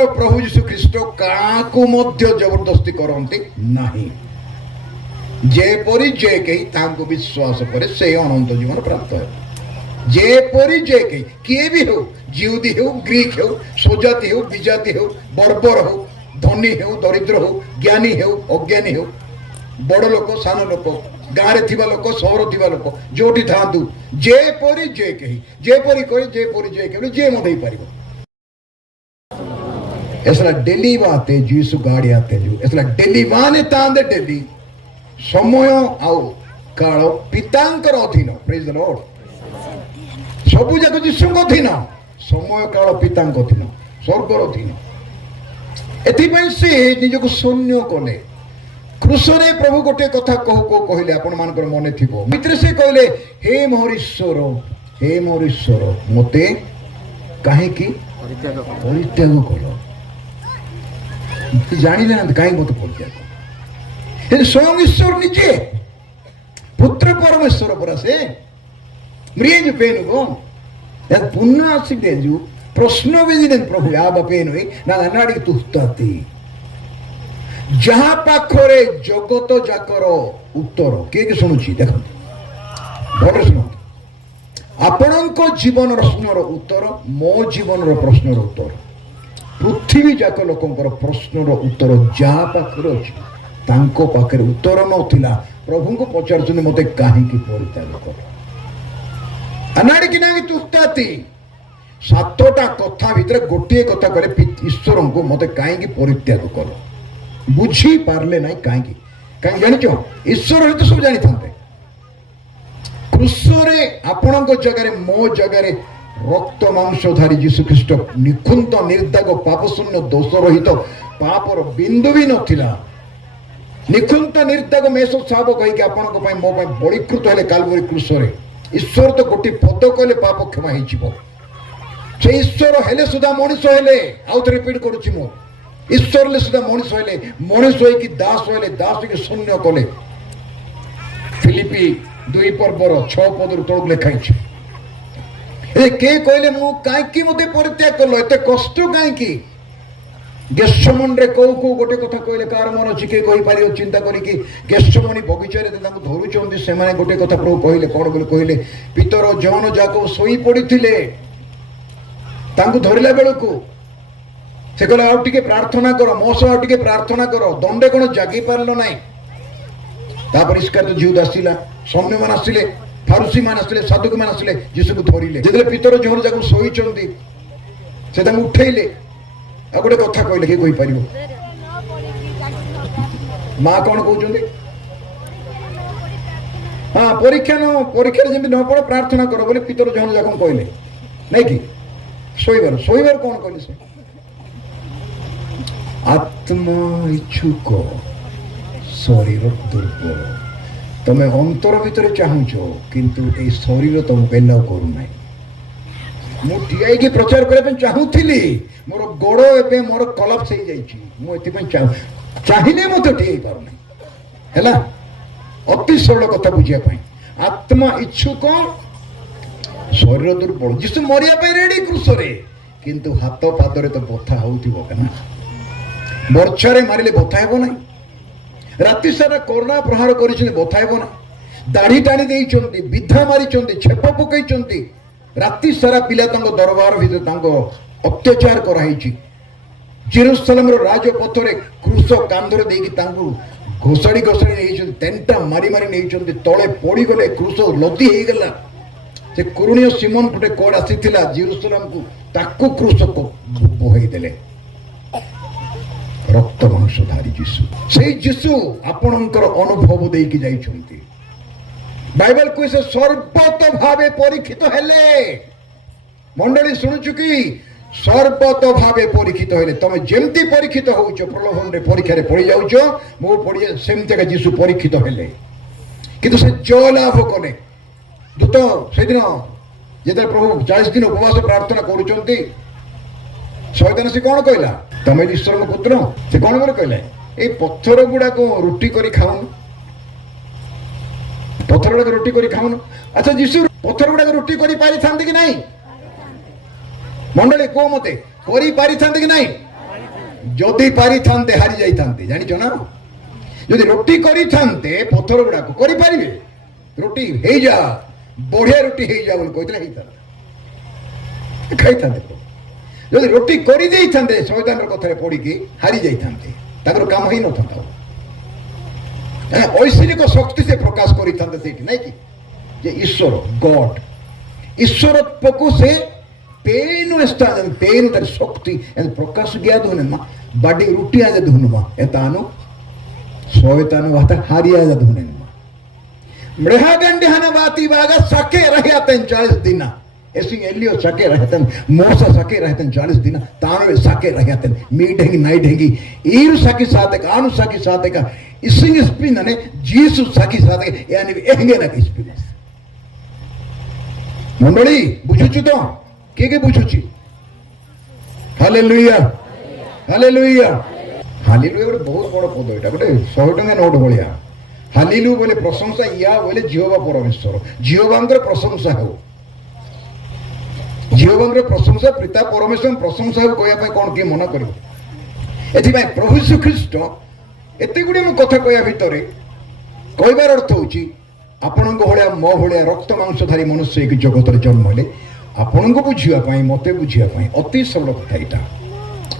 ଆମର ପ୍ରଭୁ ଯୀଶୁ ଖ୍ରୀଷ୍ଟ କାହାକୁ ମଧ୍ୟ ଜବରଦସ୍ତି କରନ୍ତି ନାହିଁ। ଯେପରି ଯେ କେହି ତାଙ୍କୁ ବିଶ୍ୱାସ କରେ ସେ ଅନନ୍ତ ଜୀବନ ପ୍ରାପ୍ତ ହେବ। ଯେପରି ଯେ କେହି କିଏ ବି ହେଉ, ଜିହୁଦୀ ହେଉ, ଗ୍ରୀକ ହେଉ, ସ୍ୱଜାତି ହେଉ, ବିଜାତି ହେଉ, ବର୍ବର ହେଉ, ଧନୀ ହେଉ, ଦରିଦ୍ର ହେଉ, ଜ୍ଞାନୀ ହେଉ, ଅଜ୍ଞାନୀ ହେଉ, ବଡ଼ ଲୋକ, ସାନ ଲୋକ, ଗାଁରେ ଥିବା ଲୋକ, ସହର ଥିବା ଲୋକ, ଯୋଉଠି ଥାଆନ୍ତୁ, ଯେପରି ଯେ କେହି, ଯେପରି କହି ଯେପରି ଯେ କେହି ଯେ ମଧ୍ୟ ହେଇପାରିବ। ऐसा डेली बात है जीसु गाड़ी आते जो ऐसा डेली माने तांदे डेली समय आउ काल पितांकर अधीन। Praise the Lord. सबु जाक जीसु अधीन, समय काल पितांक अधीन, स्वर्गर अधीन। एथिपई से निजको शून्य कले। क्रूसरे प्रभु गोटे कथा कहू को कहले आपण मानकर मने थिबो। मित्र से कहले हे मोर ईश्वर मते काहे की परित्याग कलो। जानिले ना कहीं मत परित्याग। स्वयं ईश्वर निजे पुत्र परमेश्वर पर से मृज पेन गो पुण्य आसिदे जो प्रश्न भी दिन प्रभु आ बापेन ना नाड़ी तुस्ताती जहाँ पाखरे जगत जाकर उत्तर किए शुणुची देख भल शुण आपणक जीवन प्रश्नर उत्तर मो जीवन प्रश्नर उत्तर पृथ्वी जाक लोकंकर प्रश्नर उत्तर जहाँ पाखरे अच्छी तांको पाखरे उत्तर नथिला प्रभु को पचार मते कहीं परित्याग कर अनाड़ी कि ना तुस्ताती सातटा कथा भितर गोटे कथा करे ईश्वर को मते कहीं परित्याग कर बुझी पारले ना कहीं कहीं जानिच ईश्वर तो सब जानी था क्रूसरे आपण जगार मो जगार रक्त मांसधारी जीशु ख्रीस्ट निखुंत निर्दाग पाप शून्य दोष रहित पापर बिंदु भी नथिला निखुंत निर्दाग मेष साप कहीकि आपण मो बलिकृत हेले कालवरी क्रूसरे ईश्वर तो गोटे पद कहले पाप क्षमा हो से ईश्वर हेले सुधा मनीष हेले आउ थे रिपीट करुच्ची मो ईश्वर ले सुधा मनीष हेले मनीष होइकि दास हेले दास के शून्य कले फिलिपी 2 पर्वर 6 पद तौक लिखाई के कहले मु कहीं मते परित्याग कल एत कष्ट कहीं गेशमन रे कौ कौ गोटे कथा कहले कार मन अच्छी किए कहीपर चिंता करिकी गेशमनी बगीचारे धरुंच से गोटे कथा प्रभु कहले कौन बोले कहले पितर जौन जाक शोई पड़ी धरला बेलू से कहले आउ टिके प्रार्थना कर मो सह टिके प्रार्थना कर दंडे कौन जागी पारल ना तापर इस्कारियोत जिहुद आसिला सैन्य मान आसिले फारुसी मान आसिले साधुक मान आसिले जीसु को धरिले जेते पितर जौन जाक शोईचंती से उठेले आ गोटे कथा कहले कि कही पारिबो माँ कौन कहते हाँ परीक्षा जमी न पड़े प्रार्थना कर बोले पितर जौन जाक कहले नहीं कि शोइबार शोइबार कौन कहले से आत्मा इच्छुक शरीर दुर्बल तमें अंतर भितर चाहूच किंतु ए शरीर तुम पेला करूना मुझे प्रचार करने चाहूली मोर गोड़ ए मोर कलप्स हो जाए चाहिए मत ठिक पारना है अति सरल कथा बुझापी आत्मा इच्छुक शरीर दुर्बल जीशु मरिया रेडी क्रूसरे किंतु हाथ पादरे तो बथा होना वर्षारे मारे बथा हे ना राति सारा करुणा प्रहार कर बथा हे ना दाढ़ी टाणी विधा मारी छेप पकई राति सारा पिला दरबार भितर अत्याचार कराई जेरूसलेम राजपथरे क्रूस कांधरे देकी घोषाड़ी घोषाड़ी तेंटा मारी मारी नहीं तले पड़गले क्रूस लदी हो गला से कुरुणीय सिमन गोटे कोड आसीथिला जेरूसलेम को ताकू क्रूस को बोहेदेले रक्त मांसधारी जीशु से जीशु आपणकर अनुभव देकी जाइछंती बाइबल को से सर्वत भावे परीक्षित हेले मंडली शुणुचु कि सर्वत भावे परीक्षित हेले तमे जेमती परीक्षित होउछ प्रलोभन रे परीक्षा रे पड़ी जाउछ मो पड़ी सेमते का जीशु परीक्षित हेले किंतु से जय लाभ कले दूत से दिन जेते प्रभु 40 दिन उपवास प्रार्थना करूचंती शैतान से कौन कहला तमे ईश्वर को पुत्र से कौन बोले कहले ए पत्थर गुडा को रोटी करी खाऊन पत्थर गुडा रोटी करी खाऊन अच्छा जीशु पत्थर गुडा रोटी करी पारि थांते कि नहीं मंडली को मते करी पारि थांते कि नहीं যদি পারি থানতে হারি যাই থানতে জানিছ না যদি রুটি করি থানতে পথর গুড়াক করে পারিবে রুটি হেই যা বঢ়িয়া রুটি হেই যা বলে কইলে ହେଇଥାନ୍ତା ଖାଇଥାନ୍ତେ ଯଦି ରୁଟି କରିଦେଇଥାନ୍ତେ ଶୈତାନର କଥାରେ ପଡ଼ିକି ହାରି ଯାଇଥାନ୍ତେ ତାଙ୍କର କାମ ହେଇନଥାନ୍ତା ଐଶ୍ୱରିକ ଶକ୍ତି ସେ ପ୍ରକାଶ କରିଥାନ୍ତେ ସେଇଠି ନାଇଁ କି ଯେ ଈଶ୍ୱର ଗଡ୍ ଈଶ୍ୱରତ୍ୱକୁ ସେ पेन पेन तर शक्ति प्रकाश गया धुनमा बाडी रुटी आज धुनमा एतानो सोयतानो वाता हारिया जा धुनमा मृहा गंडे हना बाती बागा सके रहतन 40 दिन एसिंग एलियो सके रहतन मोसा सके रहतन 40 दिन तानो सके रहतन मीढेंगी नाइढेंगी ईरु सकी साथे कानु सकी साथे का इसिंग स्पिन ने जीसु सकी साथे यानी एंगे ना स्पिन मंडली बुझुचु तो के बुझुची हालेलुया हालेलुया हालेलुया गोटे बहुत बड़ पद एटा गोटे 100 टଙ୍କା नोट भलिया हालेलुया बोले प्रशंसा या बोले जिहोवा परमेश्वर जिहोवांकर प्रशंसा हो जिहोवांकर प्रशंसा पिता परमेश्वर प्रशंसा हो कहया कोन के मना करिवो एथि भाई प्रभु यीशु ख्रीष्ट एते गुडी मु कथा कहया भितरे कहबार अर्थ होची आपणको भलिया मो भलिया रक्त मांसधारी मनुष्य एक जगत रे जन्म ले आपण को बुझा मत बुझा अति सरल कथा यहाँ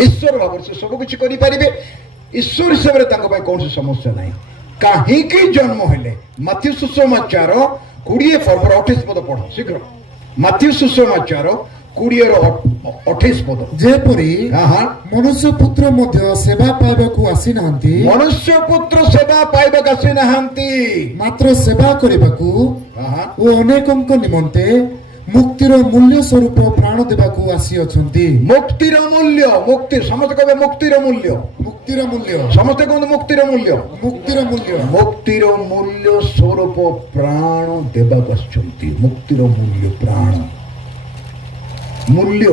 ईश्वर भाव से सब किसी करें ईश्वर हिसाब से कौन समस्या ना कहीं जन्म हेले माथ्यू सुसमाचार 20 पर्व 28 पद पढ़ शीघ्र माथ्यू सुसमाचार 20 पद जेपरी मनुष्य पुत्र मध्य सेवा पाइबाकू आसी नाहंती मनुष्य पुत्र सेवा पाइबाक आसी नाहंती मात्र सेवा करिबाकू ओ अनेकंक निमंते मुक्तिर मूल्य स्वरूप प्राण देवाकू आसी अछंती मुक्तिर मूल्य मुक्ति समस्त कहबे मुक्तिर मूल्य समस्त कहते मुक्तिर मूल्य मुक्तिर मूल्य स्वरूप प्राण देवाकू आछंती मुक्तिर मूल्य प्राण मूल्य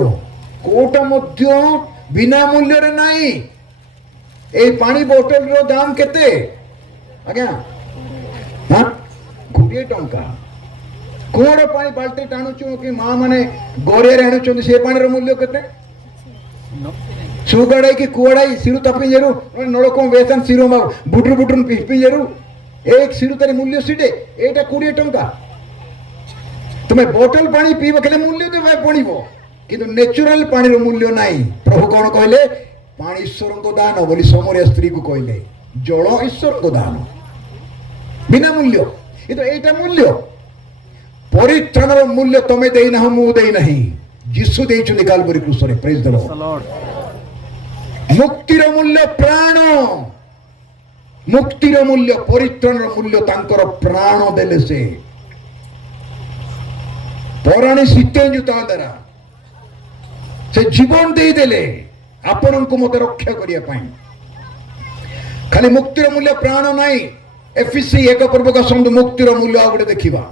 कोटा मध्य बिना मूल्य रे नाही ए पानी बोतल रो दाम केते आज्ञा हां 20 टंका कोड़ पानी बाल्टी टाणुचु कि माँ माने गोरे आणुचंदी से पानी रो मूल्य केते सुगड़ाई कि कुआड़ाई सिरु तपी जरू नळको वेतन सिरु मा बुटुर बुटुर पिपी जरू एक सिरु तारे मूल्य सिडे एटा 20 टंका तुमे बोतल पानी पीबो केले मूल्य तो भाई पड़िबो किंतु नेचुरल पानी रो मूल्य नाही प्रभु कोन कहले पानी ईश्वर को दान बोली समरिया स्त्री को कहले जल ईश्वर को दान बिना मूल्य ये तो एटा मूल्य परित्राणर मूल्य तमे देई ना मु देई नहीं जिसु देइछु कालवरी क्रूसरे प्रेज द लॉर्ड मुक्तिर मूल्य प्राण मुक्तिर मूल्य परित्राणर मूल्य तांकर प्राण देले से पराणी सीतेंजु तांदरा से जीवन दे देले आपण को मत रक्षा करिया पाई खाली मुक्तिर मूल्य प्राण नहीं एफिसी एक पर्व का संद मुक्तिर मूल्य आगुडे देखिबा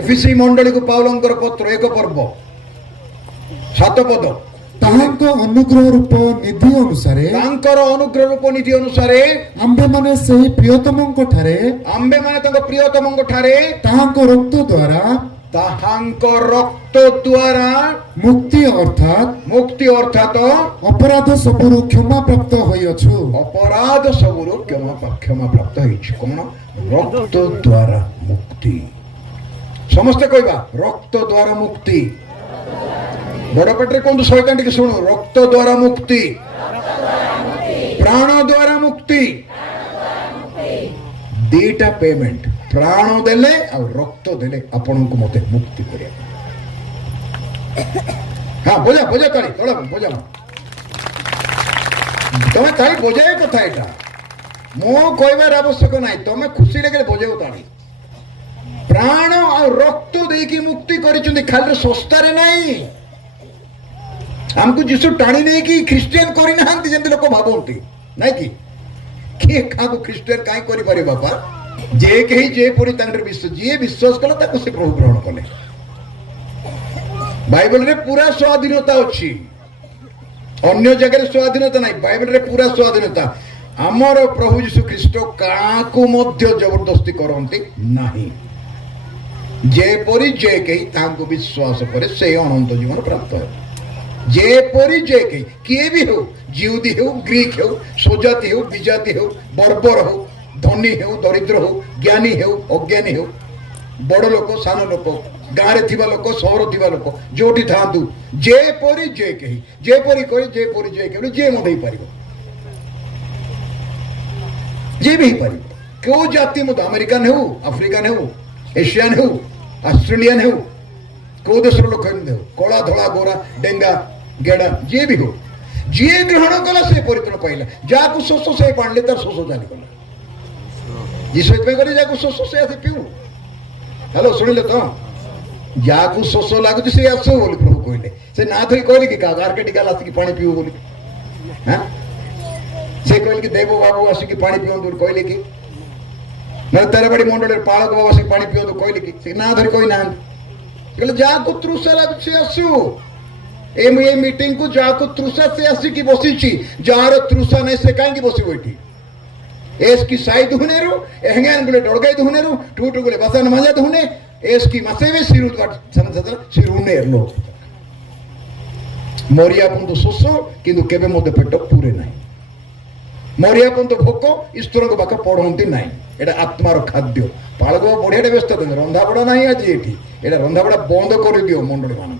एफिसी मंडली को पाउलंकर पत्र एक पर्व 7 पद ताहांको अनुग्रह रूप निधि अनुसारे तांकर अनुग्रह रूप निधि अनुसारे आंबे माने सही प्रियतमंको ठारे आंबे माने तांको प्रियतमंको ठारे ताहांको रक्त द्वारा मुक्ति अर्थात अपराध सबुरु क्षमा प्राप्त होइछु अपराध सबुरु क्षमा प्राप्त होइछु कोन रक्त द्वारा मुक्ति समस्त कहबा रक्त द्वारा मुक्ति बड़ पेटे कहतु शैतान टिके शुणु रक्त द्वारा मुक्ति प्राण द्वारा मुक्ति दीटा पेमेंट प्राण देले और रक्त देले आपण को मते मुक्ति करिया हाँ बोझा बोझा ताली तोड़ा बोझा तमे ताली बोझाए कथा एटा मो कहबार आवश्यक नाही तमे खुशी लगे बोझाओ ताली प्राण और रक्त देकी मुक्ति करिचुंदी खाली सस्ता रे नाही हमको जिसु टाणी नहीं कि ख्रिस्टियन करी नाहंती जेंति लोक भाबंती नाही कि के काको ख्रिस्टियन काई करि पारे बापा जे कही जे पुरी तांकर विश्वास जे विश्वास कला ताको से प्रभु ग्रहण कले बाइबल रे पूरा स्वाधीनता अछि अन्य जगह स्वाधीनता नहीं बाइबल रे पूरा स्वाधीनता हमर प्रभु यीशु ख्रीष्ट काको मध्य जबरदस्ती करंती नाही जे परी जे कही तांको विश्वास करे से अनंत जीवन प्राप्त है ଯେପରି ଯେ କେହି କିଏ ବି ହେଉ, ଜିହୁଦୀ ହେଉ, ଗ୍ରୀକ ହେଉ, ସ୍ୱଜାତି ହେଉ, ବିଜାତି ହେଉ, ବର୍ବର ହେଉ, ଧନୀ ହେଉ, ଦରିଦ୍ର ହେଉ, ଜ୍ଞାନୀ ହେଉ, ଅଜ୍ଞାନୀ ହେଉ, ବଡ଼ ଲୋକ, ସାନ ଲୋକ, ଗାଁରେ ଥିବା ଲୋକ, ସହର ଥିବା ଲୋକ, ଯୋଉଠି ଥାଆନ୍ତୁ, ଯେପରି ଯେ କେହି, ଯେପରି କରି ଯେପରି ଯେ କେହି ଯିଏ ମଧ୍ୟ ହେଇପାରିବ, ଯିଏ ବି ହେଇପାରିବ। କେଉଁ ଜାତି ମଧ୍ୟ, ଆମେରିକାନ ହେଉ, ଆଫ୍ରିକାନ ହେଉ, ଏସିଆନ ହେଉ, ଅଷ୍ଟ୍ରେଲିଆନ ହେଉ, କେଉଁ ଦେଶର ଲୋକ ଏମିତି ହେଉ, କଳା ଧଳା ଗୋରା ଡେଙ୍ଗା ଗେଡ଼ା ଯିଏ ବି ହେଉ, ଯିଏ ଗ୍ରହଣ କଲା ସେ ପରିତ୍ରାଣ ପାଇଲା। ଯାହାକୁ ଶୋଷ ସେ ପାଣିଲେ ତାର ଶୋଷ ଚାଲିଗଲା। ଯିଏ ସେଥିପାଇଁ କଲେ ଯାହାକୁ ଶୋଷ ସେ ଆସି ପିଉ। ହ୍ୟାଲୋ, ଶୁଣିଲେ ତ? ଯାହାକୁ ଶୋଷ ଲାଗୁଛି ସେ ଆସୁ ବୋଲି ପ୍ରଭୁ କହିଲେ। ସେ ନା ଧରି କହିଲେ କି କାହାକୁ ଆର୍କେଟି ଗାଲ ଆସିକି ପାଣି ପିଉ ବୋଲି? ସେ କହିଲେ କି ଦେବ ବାବୁ ଆସିକି ପାଣି ପିଅନ୍ତୁ ବୋଲି କହିଲେ କି? ନହେଲେ ତେରବାଡ଼ି ମଣ୍ଡଳରେ ପାଳକ ବାବୁ ଆସିକି ପାଣି ପିଅନ୍ତୁ କହିଲେ କି? ସେ ନା ଧରି କହିନାହାନ୍ତି। କହିଲେ ଯାହାକୁ ତୃଷା ଲାଗୁଛି ସେ ଆସୁ। ଏ ମିଟିଂ କୁ ଯାହାକୁ ତୃଷା ସେ ଆସିକି ବସିଛି, ଯାହାର ତୃଷା ନାହିଁ ସେ କାହିଁକି ବସିବ ଏଠି? एस की साई दुहने रो एहंगान गुले डोड़गाई दुहने रो टूटू गुले बसन मजा दुहने एस की मसेवे सिरुद काट संसदर सिरुने लो मरिया पुंतो सोसो किंतु केबे मोदे पेट पूरे नाही मरिया पुंतो भोको ईश्वर को बाका पढोंती नाही एटा आत्मार खाद्य पाळगो बढियाटे व्यस्त देन रंधा बडा नाही आज एठी एटा रंधा बडा बंद करि दियो मंडळी मान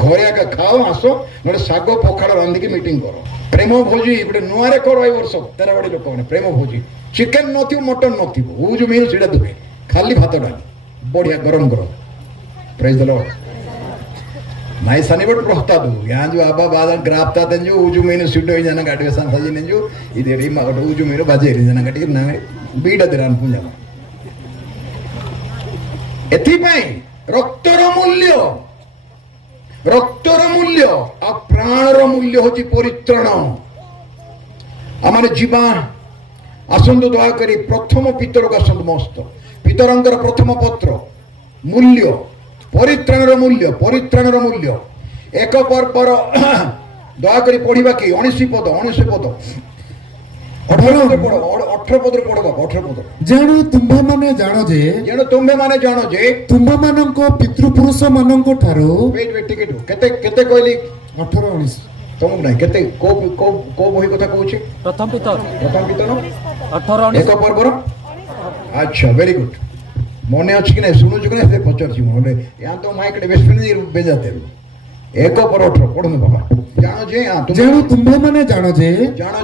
घरे आका खाओ आसो नले साग पखाड़ रांधिकी मीटिंग करो प्रेम भोजी गोटे नुआरे करो ए वर्ष तेराबाड़ी लोक मैंने प्रेम भोजी चिकेन नथिबो मटन नथिबो ऊ जो मील सेटा देबे खाली भात डाली बढ़िया गरम गरम प्रेज द लॉर्ड नाइ सनिबट प्रस्ता दो यहाँ जो आबा बादा ग्राफ्ता तन जो ऊ जो मीन सुडो जना गाडी सन सजी ने जो इदे री मा ऊ जो मीन बाजे री जना गाडी ना बीडा देरान पुंजा एथि पई रक्तर मूल्य आ प्राणर मूल्य होची परित्राण आमाने जीवा आसंतु दया करी प्रथम पितर का आसंतु मस्त पितरंकर प्रथम पत्र मूल्य परित्राणर मूल्य एक पर्वर दया करी पढ़िबा कि 19 पद 18 पद पढ़वा 18 पद जेणु तुम्भे माने जानो जे तुम्भे मानको पितृपुरुष मानको ठारो वेट टिकेट केते कहली 18 19 तुमको नहीं केते को बही कथा कहूची प्रथम पितर 18 एक पर्वर अच्छा वेरी गुड मने अछि कि नहीं सुनु कि नहीं से पचर छी मोले या तो माइक डे बेस्ट फ्रेंड बेजाते एक पर 18 पढनु बाबा जानो जे जेणु तुम्भे माने जानो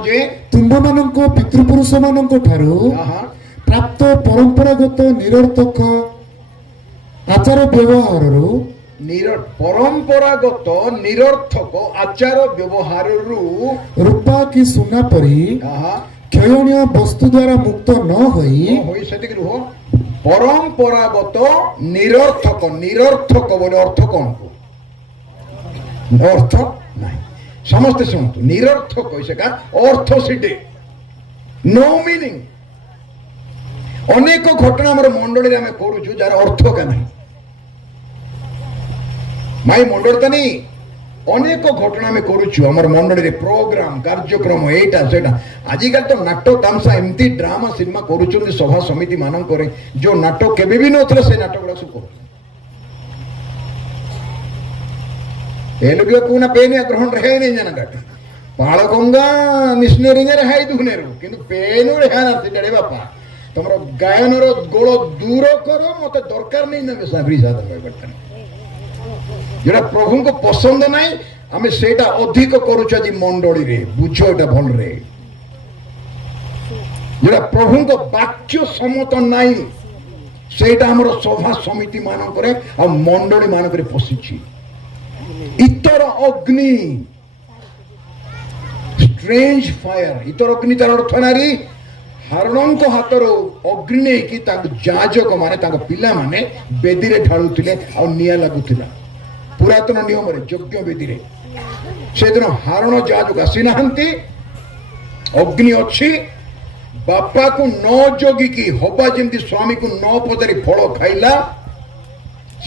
जे तुम्भे मानको पितृपुरुष मानको ठारो प्राप्त परंपरागत निरर्थक आचार व्यवहाररू परंपरागत निरर्थक आचार व्यवहाररू रूपा की सुना परी क्षयणीय वस्तु द्वारा मुक्त न होई सेतिक रुह परंपरागत निरर्थक बोले अर्थ कौन अर्थ नहीं समस्त शुणु निरर्थक कैसे का अर्थ सीटे नो मीनिंग अनेक घटना आम मंडली आम करूँ जार अर्थ का नहीं माई मंडल तो नहीं अनेक घटना आम करूँ आम मंडली प्रोग्राम कार्यक्रम एटा सेटा आजिकल तो नाटक तामसा एमती ड्रामा सिनेमा करूँ सभा समिति मानक जो नाटक केबे भी नथिला से नाटक गुड़ा सब करूँ एलुगियो कुना पेनिया ग्रहण रहे नहीं जना गट पाळगंगा मिशनरी ने रहाई दुने रो किंतु पेनु रहा ना सिडे बापा तमरो गायन रो गोळो दूर करो मते दरकार नहीं ना साबरी सादा होय बटन जेड़ा प्रभु को पसंद नहीं हमें सेटा अधिक करूछ जी मंडली रे बुझो एटा भल रे जेड़ा प्रभु को वाक्य सम्मत नहीं सेटा हमरो सभा समिति मान करे आ मंडली मान करे पसिछि इतर अग्नि स्ट्रेंज फायर इतर अग्नि तार अर्थ नारी हारणों हाथर अग्नि की जाजक माने पिला माने बेदी रे ढालुथिले आ निया लागुथिला पुरातन नियम रे यज्ञ बेदी रे से दिन हारण जाजक आसी नाहंती अग्नि अच्छी बापा को न जोगी की हबा जेमती स्वामी को न पचारि फल खाइला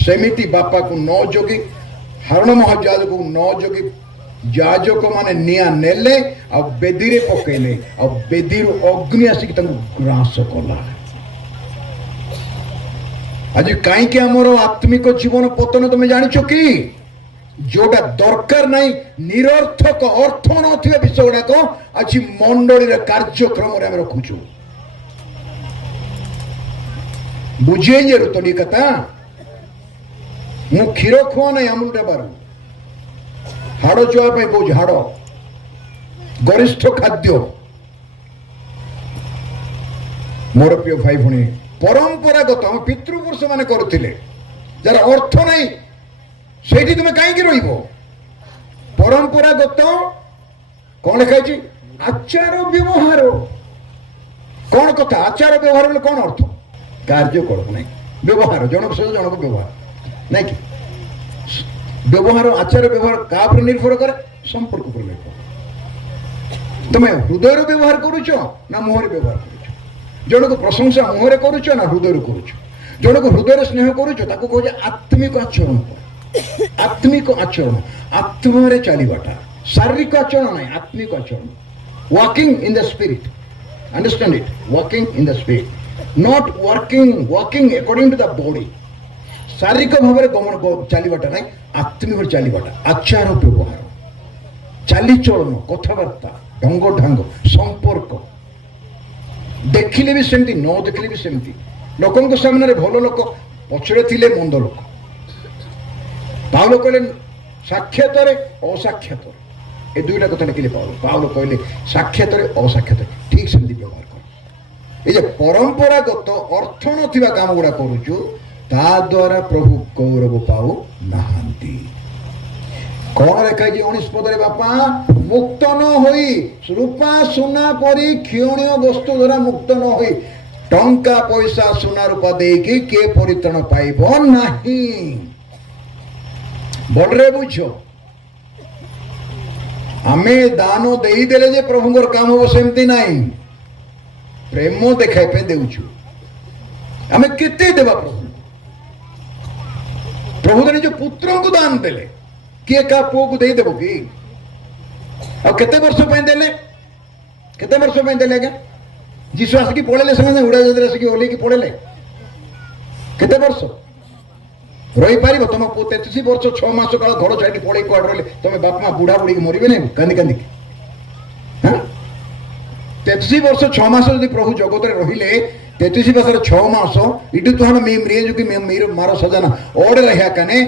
सेमिति बापा को न जोगी हरण महाजाजक न जोगी जाजक माने निया नेले आ बेदी रे पकेले आ बेदी रो अग्नि आसिक तंग ग्रास कला आज काई के हमरो आत्मिक जीवन पतन तुम जानिछो कि जोटा दरकार नहीं निरर्थक अर्थ नथिबा विषय गुड़ाक आज मंडली कार्यक्रम रखुचु बुझे जे रुतनी कथा मु क्षीर खुआ नहीं अमूल डेबार हाड़ चुआ कौच हाड़ गरिष्ठ खाद्य मोर प्रिय भाई भूणी परंपरागत पितृपुरुष मान करुले जार अर्थ नहीं से तुम कहीं रही परंपरागत कौन लिखाई आचार व्यवहार कौन कथा आचार व्यवहार बोले कौन अर्थ कार्यकलाप नहीं व्यवहार जनक सहित जनक व्यवहार नहीं कि व्यवहार आचार व्यवहार क्या निर्भर करे संपर्क पर निर्भर तुम हृदय व्यवहार करुच ना मुहर व्यवहार करुच जनक प्रशंसा मुहर करुच ना हृदय करुच जनक हृदय स्नेह करुच कहे आत्मिक आचरण आत्मिक आचरण आत्म चलवाटा शारीरिक आचरण नहीं आत्मिक आचरण walking in the spirit understand it walking in the spirit not walking according to the body शारीरिक भाव में गमन चलवाटा नहीं आत्मिक चलवाटा आचार व्यवहार चालीचलन कथबार्ता ढंग ढंग संपर्क देखिले भी सेमती न देखिले भी सेमती लोकों सामने भल लोक पछरे थिले मंद लोक पाउल कहले साक्षात असाक्षात ए दुईटा कथा लिखिले पाउल कहले साक्षात असाक्षात ठीक सेमती व्यवहार कर ये परंपरागत अर्थ नथिबा काम गुड़ा करूचु ता द्वारा प्रभु गौरव पाऊ नाहांती कौन रेखा 19 पदरे बापा मुक्त न होई रूपा सुना परी क्षीणीय वस्तु द्वारा मुक्त न होई टंका पैसा सुना रूपा देकी के परित्राण पाइब नहीं बड़े बुझ आमे दान देदेले जे प्रभुंर काम हम सेमती नहीं प्रेम देखाई पे देउछु आमे केते देवा प्रभु प्रभु निज पुत्र को दान देले किए का पुओ को देदेव कि केते वर्ष देले केते वर्ष देले क्या जीशु आसिकी पड़ेले संगे उड़ा जदरे आसिकी ओलेकी पड़ेले केते वर्ष रही पार तुम पु 33 वर्ष 6 मास काल घर छाड़ी पड़े कड़ रही तुम बाप माँ बुढ़ा बुढ़ी मरबे नहीं कांदी कांदी हाँ 33 वर्ष 6 मास जो प्रभु जगत रहिले 33 वर्ष 6 मास इटू तुहन मेमरी जो कि मेर मारो सजाना ओड रहा कने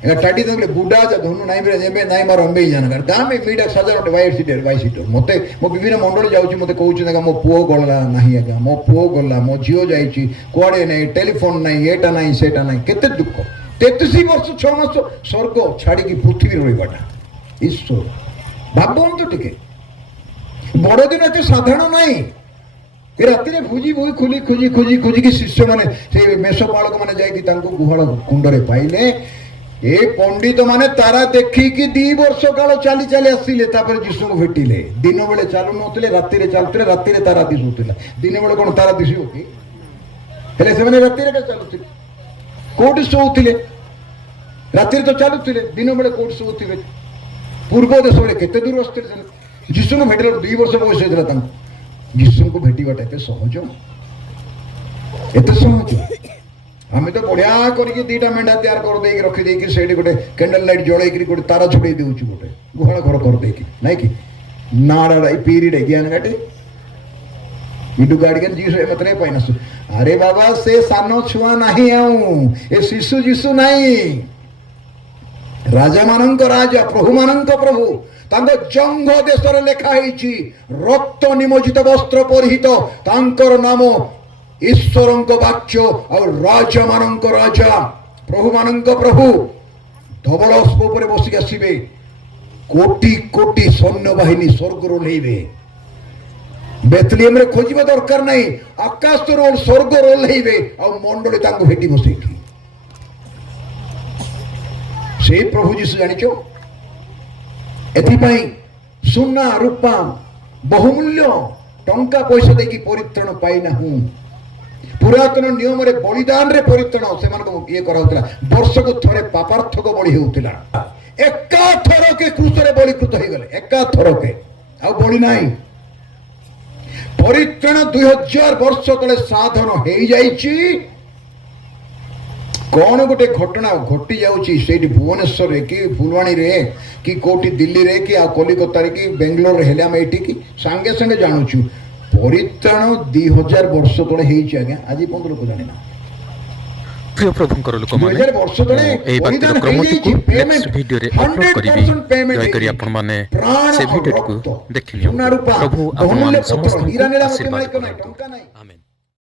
टाटी तो बुढ़ा जा धनु नाई बेरे जेबे नाई मारो अंबे जाना कर गाम में मीडा सजाना वाइट सीटर मते मो विभिन्न मंडल जाउची मते कहउची ना मो पुओ गला नाही आगा मो पुओ गला मो झियो जाईची कोडे नहीं टेलीफोन नहीं एटा नहीं सेटा नहीं केते दुख 33 वर्ष 6 मास स्वर्ग छाड़ी की पृथ्वी रहिबाटा ईश्वर भाबन तो टिके बड़ दिन एते साधारण नहीं राति रे भुजी भुई खुली खुजी खुजी खुजी की शिष्य माने से मेषपालक माने जाई कि तांको गुहाळ कुंडरे पाइले ए पंडित माने तारा देखी कि 2 वर्ष काल चली चली आसिले तापर जीशु को भेटिले दिन बेले चालू नथले राति रे चलतले राति रे तारा दिसुतला दिन बेले कोन तारा दिसियो कि हेले से माने राति रे का चलुतले कोठी सोउतले राति रे तो चलुतले दिन बेले कोठी सोउतले पूर्व देश रे केते दूर असते जीशु को भेटले 2 वर्ष बयस हेतला तांको जीशु को भेटिबाटा एते सहज आम तो बढ़िया करके 2टा मेढा तैयार कर दे रखी दे कि गोटे कैंडल लाइट जड़े गोटे तार छुड़े दूसरी गोटे गुहाल घर कर दे नाई कि नाड़ा पीरी डेगियान गाटी इडू गाड़ी जीशु मतरे पाइन अरे बाबा से सान छुआ नहीं आऊं ए शिशु जीशु नहीं राजा मानक राजा प्रभु मानक प्रभु तांको जंघ देश लेखाई रक्त निमोजित वस्त्र परिहित तांकर नाम ईश्वर वाक्य और राजा मानक राजा प्रभु मानक प्रभु धवल पर बसिक आसबे कोटि कोटि सैन्य बाहिनी स्वर्ग रोल्बे बेथलियम रे खोजा दरकार नहीं आकाश तो रोल स्वर्ग रोल्बे और मंडली भेटी बसई से प्रभु जीशु जानिच एथिपाई सुना रूपा बहुमूल्य टंका पैसा देकी परित्राण पाइना हूँ पुरातन नियम रे बलिदान रे परित्राण से ये कराउतला वर्ष को थरे पापार्थक बलि होउतला एका थर के क्रूस रे बलिकृत हो गले एका थर के आ बलि नाही परित्राण 2000 वर्ष तले साधन हो जाईची कौन गोटे घटना घटी जाऊँगी से भुवनेश्वर कि फुलवाणी रे कि कोटी दिल्ली रे कि कलिकता रे कि बेंगलोर हेले आम एटी कि सांगे सांगे जानूचु परित्राण 2000 वर्ष तले होइछि आज्ञा आज पर्यंत लोक जाने ना प्रिय प्रभुंकर लोक 2000 वर्ष तले ए बातिर क्रमटिकु नेक्स्ट वीडियो रे अपलोड करिबि दयकरी आपण माने से वीडियो को देखिनियो प्रभु आपण मान समस्त आशीर्वाद करନ୍ତୁ। आमेन।